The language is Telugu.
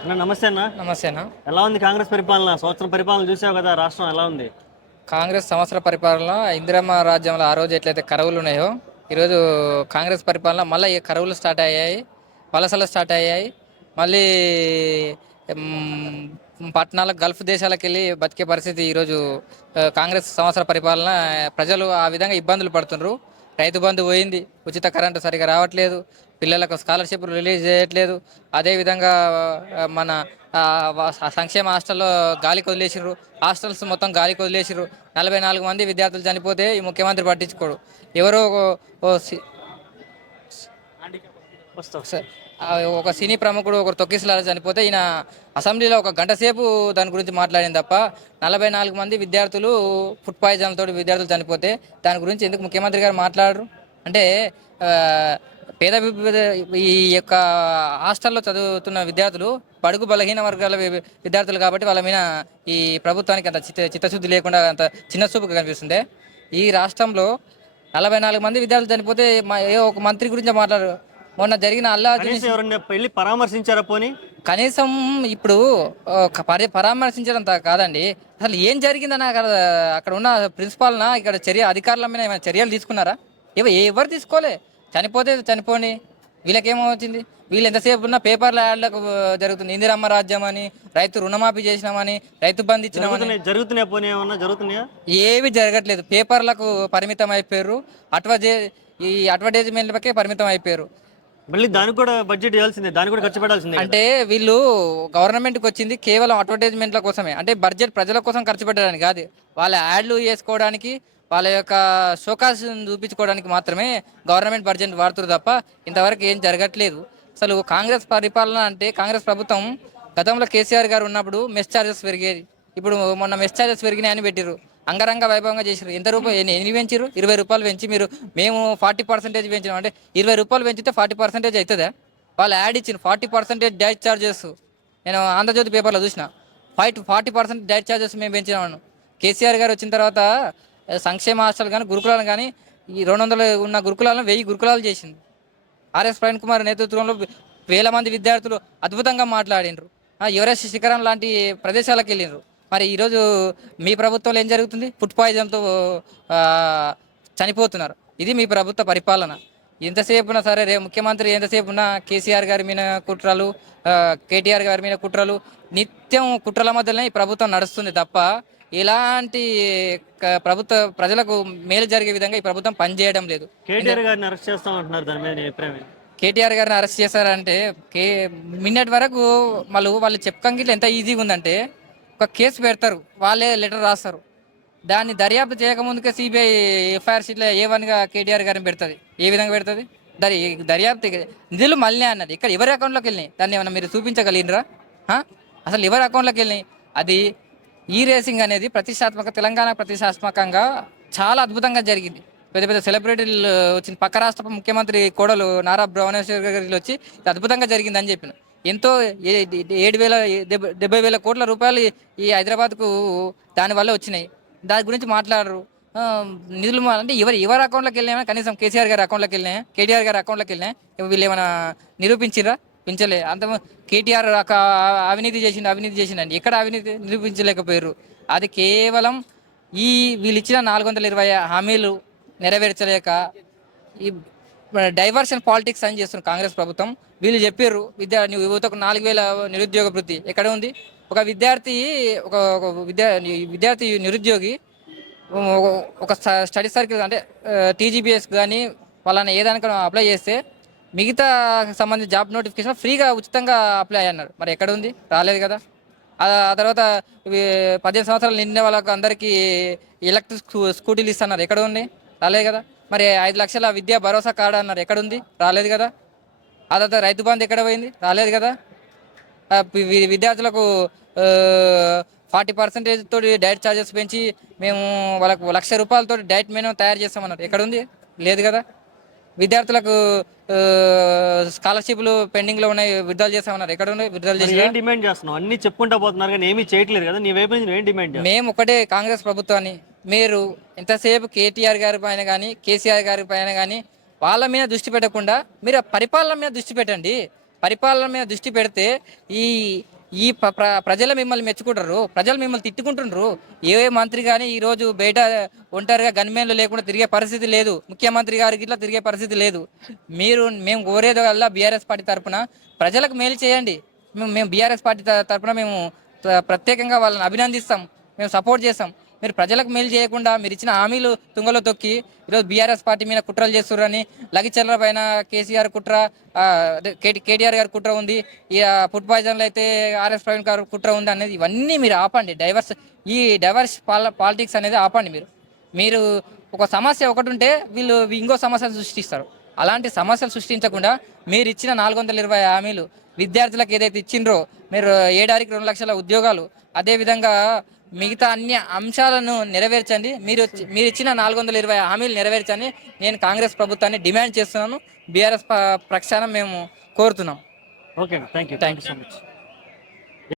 అన్న నమస్తే అన్న. నమస్తేనా. ఎలా ఉంది కాంగ్రెస్ పరిపాలన? సంవత్సరం పరిపాలన చూసావు కదా, రాష్ట్రం ఎలా ఉంది? కాంగ్రెస్ సంవత్సర పరిపాలన ఇందిరమ్మ రాజ్యంలో ఆ రోజు ఎట్లయితే కరువులు ఉన్నాయో ఈరోజు కాంగ్రెస్ పరిపాలన మళ్ళీ ఈ కరువులు స్టార్ట్ అయ్యాయి, వలసలు స్టార్ట్ అయ్యాయి. మళ్ళీ పట్టణాలకు గల్ఫ్ దేశాలకు వెళ్ళి బతికే పరిస్థితి ఈరోజు కాంగ్రెస్ సంవత్సర పరిపాలన. ప్రజలు ఆ విధంగా ఇబ్బందులు పడుతున్నారు. రైతు బంధు పోయింది, ఉచిత కరెంటు సరిగా రావట్లేదు, పిల్లలకు స్కాలర్షిప్లు రిలీజ్ చేయట్లేదు. అదేవిధంగా మన సంక్షేమ హాస్టల్లో గాలికి వదిలేసిర్రు. హాస్టల్స్ మొత్తం గాలికి వదిలేసిర్రు. 44 మంది విద్యార్థులు చనిపోతే ఈ ముఖ్యమంత్రి పట్టించుకోడు. ఎవరో వస్తావు. స- ఒక సినీ ప్రముఖుడు ఒకరు తొక్కిసలాట చనిపోతే ఈయన అసెంబ్లీలో ఒక గంట సేపు దాని గురించి మాట్లాడింది తప్ప 44 మంది విద్యార్థులు ఫుడ్ పాయిజన్ తోటి విద్యార్థులు చనిపోతే దాని గురించి ఎందుకు ముఖ్యమంత్రి గారు మాట్లాడరు? అంటే ఆ, పేద ఈ యొక్క హాస్టల్లో చదువుతున్న విద్యార్థులు బడుగు బలహీన వర్గాల విద్యార్థులు కాబట్టి వాళ్ళ మీద ఈ ప్రభుత్వానికి అంత చిత్తశుద్ధి లేకుండా అంత చిన్న చూపుగా కనిపిస్తుంది. ఈ రాష్ట్రంలో 44 మంది విద్యార్థులు చనిపోతే ఏ ఒక మంత్రి గురించి మాట్లాడరు. మొన్న జరిగిన అల్లా కనీసం ఎవరైనా వెళ్ళి పరామర్శించారా పోనీ? కనీసం ఇప్పుడు పరామర్శించడం కాదండి. అసలు ఏం జరిగిందని అక్కడ ఉన్న ప్రిన్సిపాల్నా ఇక్కడ అధికారుల మీద ఏమైనా చర్యలు తీసుకున్నారా? ఎవరు తీసుకోలే. చనిపోతే చనిపోని, వీళ్ళకేమవుతుంది? వీళ్ళు ఎంతసేపు ఉన్న పేపర్ల యాడ్లకు జరుగుతుంది. ఇందిరమ్మ రాజ్యం అని, రైతు రుణమాఫీ చేసినామని, రైతు బంధు ఇచ్చినామని. జరుగుతున్నాయి పోనీ, ఏమన్నా జరుగుతున్నాయా? ఏవి జరగట్లేదు. పేపర్లకు పరిమితం అయిపోయారు. ఈ అడ్వర్టైజ్మెంట్లకే పరిమితం అయిపోయారు. మళ్ళీ దానికి కూడా బడ్జెట్ ఇవ్వాల్సిందే, దానికి కూడా ఖర్చు పెట్టాల్సిందే. అంటే వీళ్ళు గవర్నమెంట్కి వచ్చింది కేవలం అడ్వర్టైజ్మెంట్ల కోసమే. అంటే బడ్జెట్ ప్రజల కోసం ఖర్చు పెట్టడానికి కాదు, వాళ్ళ యాడ్లు చేసుకోవడానికి, వాళ్ళ యొక్క షోకాస్ చూపించుకోవడానికి మాత్రమే గవర్నమెంట్ బడ్జెట్ వాడుతున్నారు తప్ప ఇంతవరకు ఏం జరగట్లేదు. అసలు కాంగ్రెస్ పరిపాలన అంటే కాంగ్రెస్ ప్రభుత్వం గతంలో కేసీఆర్ గారు ఉన్నప్పుడు మెస్ ఛార్జెస్ పెరిగేది. ఇప్పుడు మొన్న మెస్ ఛార్జెస్ పెరిగినాయని పెట్టిరు. అంగరంగ వైభవంగా చేసారు. ఎంత రూపాయలు ఎన్ని పెంచారు? 20 రూపాయలు పెంచి మేము 40% పెంచినాం అంటే 20 రూపాయలు పెంచితే 40% అవుతుందా? వాళ్ళు యాడ్ ఇచ్చిన 40% డైట్ ఛార్జెస్. నేను ఆంధ్రజ్యోతి పేపర్లో చూసిన 40% డైట్ ఛార్జెస్ మేము పెంచినామను. కేసీఆర్ గారు వచ్చిన తర్వాత సంక్షేమ హాస్టల్ కానీ గురుకులాలను కానీ ఈ 200 ఉన్న గురుకులాలను 1000 గురుకులాలు చేసింది. ఆర్ఎస్ ప్రవీణ్ కుమార్ నేతృత్వంలో వేల మంది విద్యార్థులు అద్భుతంగా మాట్లాడినరు. ఎవరెస్ట్ శిఖరం లాంటి ప్రదేశాలకు వెళ్ళినారు. మరి ఈరోజు మీ ప్రభుత్వంలో ఏం జరుగుతుంది? ఫుడ్ పాయిజన్తో చనిపోతున్నారు. ఇది మీ ప్రభుత్వ పరిపాలన. ఎంతసేపు ఉన్నా సరే, ముఖ్యమంత్రి ఎంతసేపు ఉన్నా కేసీఆర్ గారి మీద కుట్రలు, కేటీఆర్ గారి మీద కుట్రలు, నిత్యం కుట్రల మధ్యలోనే ఈ ప్రభుత్వం నడుస్తుంది తప్ప ఎలాంటి ప్రజలకు మేలు జరిగే విధంగా ఈ ప్రభుత్వం పనిచేయడం లేదు. కేటీఆర్ గారిని అరెస్ట్ చేస్తామంటున్నారు, దాని మీద నీ అభిప్రాయం? కేటీఆర్ గారిని అరెస్ట్ చేశారంటే నిన్నటి వరకు వాళ్ళు చెప్పకంగిట్లు ఎంత ఈజీగా ఉందంటే ఒక కేసు పెడతారు, వాళ్ళే లెటర్ రాస్తారు. దాన్ని దర్యాప్తు చేయకముందుకే సిబిఐ ఎఫ్ఐఆర్ షీట్లో A1గా కేటీఆర్ గారిని పెడుతుంది. ఏ విధంగా పెడుతుంది? దర్యాప్తు నిధులు మళ్ళీ అన్నది ఇక్కడ ఎవరి అకౌంట్లోకి వెళ్ళినాయి? దాన్ని ఏమన్నా మీరు చూపించగలిగినరా? అసలు ఎవరి అకౌంట్లోకి వెళ్ళినాయి? అది ఈ రేసింగ్ అనేది తెలంగాణ ప్రతిష్టాత్మకంగా చాలా అద్భుతంగా జరిగింది. పెద్ద పెద్ద సెలబ్రిటీలు వచ్చిన పక్క రాష్ట్ర ముఖ్యమంత్రి కోడలు నారా భువనేశ్వర్ గారు వచ్చి అద్భుతంగా జరిగిందని చెప్పిన. ఎంతో 70,000 కోట్ల రూపాయలు ఈ హైదరాబాద్కు దానివల్ల వచ్చినాయి. దాని గురించి మాట్లాడరు. నిధులు అంటే ఎవరి అకౌంట్లోకి వెళ్ళినా, కనీసం కేసీఆర్ గారి అకౌంట్లోకి వెళ్ళినాయి, కేటీఆర్ గారి అకౌంట్లోకి వెళ్ళినాయి. వీళ్ళు ఏమైనా నిరూపించిరా? పించలే. అంత కేటీఆర్ అవినీతి చేసిండని ఎక్కడ అవినీతి నిరూపించలేకపోయారు. అది కేవలం వీళ్ళు ఇచ్చిన 420 హామీలు నెరవేర్చలేక ఈ డైవర్షన్ పాలిటిక్స్ అని చేస్తున్నారు కాంగ్రెస్ ప్రభుత్వం. వీళ్ళు చెప్పారు యువతకు 4,000 నిరుద్యోగ వృత్తి ఎక్కడ ఉంది? ఒక విద్యార్థి నిరుద్యోగి ఒక స్టడీ సర్కిల్ అంటే TGBS కానీ వాళ్ళని ఏదానికైనా అప్లై చేస్తే మిగతా సంబంధించిన జాబ్ నోటిఫికేషన్ ఫ్రీగా ఉచితంగా అప్లై అన్నారు. మరి ఎక్కడ ఉంది? రాలేదు కదా. ఆ తర్వాత 18 సంవత్సరాలు నిండిన వాళ్ళకి అందరికీ ఎలక్ట్రిక్ స్కూటీలు ఇస్తున్నారు. ఎక్కడ ఉంది? రాలేదు కదా. మరి 5 లక్షల విద్యా భరోసా కార్డు అన్నారు. ఎక్కడ ఉంది? రాలేదు కదా. ఆ తర్వాత రైతు బంధు ఎక్కడ పోయింది? రాలేదు కదా. విద్యార్థులకు 40% తోటి డైట్ ఛార్జెస్ పెంచి మేము వాళ్ళకు ₹1,00,000 డైట్ మెనూ తయారు చేస్తామన్నారు. ఎక్కడ ఉంది? లేదు కదా. విద్యార్థులకు స్కాలర్షిప్లు పెండింగ్ లో ఉన్నాయి, విత్డ్రాల్ చేస్తామన్నారు. ఎక్కడ ఉన్నాయి? విత్డ్రాల్ చేసి ఏం డిమాండ్ చేస్తున్నాం? అన్ని చెప్పుకుంటా పోతున్నారు కానీ ఏమీ చేయట్లేదు కదా. నీ వైపు నుంచి ఏం డిమాండ్? మేము ఒకటే కాంగ్రెస్ ప్రభుత్వాన్ని, మీరు ఎంతసేపు కేటీఆర్ గారి పైన కానీ కేసీఆర్ గారి పైన కానీ వాళ్ళ మీద దృష్టి పెట్టకుండా మీరు పరిపాలన మీద దృష్టి పెట్టండి. పరిపాలన మీద దృష్టి పెడితే ఈ ఈ ప్రజలు మిమ్మల్ని మెచ్చుకుంటారు, ప్రజలు మిమ్మల్ని తిట్టుకుంటుండ్రు. ఏ మంత్రి కానీ ఈరోజు బయట ఒంటరిగా గన్మేన్లు లేకుండా తిరిగే పరిస్థితి లేదు, ముఖ్యమంత్రి గారికి ఇట్లా తిరిగే పరిస్థితి లేదు. మేము కోరేది వల్ల బీఆర్ఎస్ పార్టీ తరఫున ప్రజలకు మేలు చేయండి. మేము బీఆర్ఎస్ పార్టీ తరఫున మేము ప్రత్యేకంగా వాళ్ళని అభినందిస్తాం, మేము సపోర్ట్ చేస్తాం. మీరు ప్రజలకు మేలు చేయకుండా మీరు ఇచ్చిన హామీలు తుంగలో తొక్కి ఈరోజు బీఆర్ఎస్ పార్టీ మీద కుట్రలు చేస్తున్నారని, లగిచర్ల పైన కేసీఆర్ కుట్ర, కేటీఆర్ గారి కుట్ర ఉంది, ఈ ఫుడ్ పాయిజన్లు అయితే ఆర్ఎస్ ప్రవీణ్ గారు కుట్ర ఉంది అనేది ఇవన్నీ మీరు ఆపండి. ఈ డైవర్స్ పాలిటిక్స్ అనేది ఆపండి. మీరు ఒక సమస్య ఒకటి ఉంటే వీళ్ళు ఇంకో సమస్యను సృష్టిస్తారు. అలాంటి సమస్యలు సృష్టించకుండా మీరు ఇచ్చిన 420 హామీలు, విద్యార్థులకు ఏదైతే ఇచ్చిండ్రో, మీరు ఏడాదికి 2 లక్షల ఉద్యోగాలు, అదేవిధంగా మిగతా అన్ని అంశాలను నెరవేర్చండి. మీరు ఇచ్చిన 420 హామీలు నెరవేర్చండి. నేను కాంగ్రెస్ ప్రభుత్వాన్ని డిమాండ్ చేస్తున్నాను. బీఆర్ఎస్ పక్షాన మేము కోరుతున్నాం. Okay, thank you so much.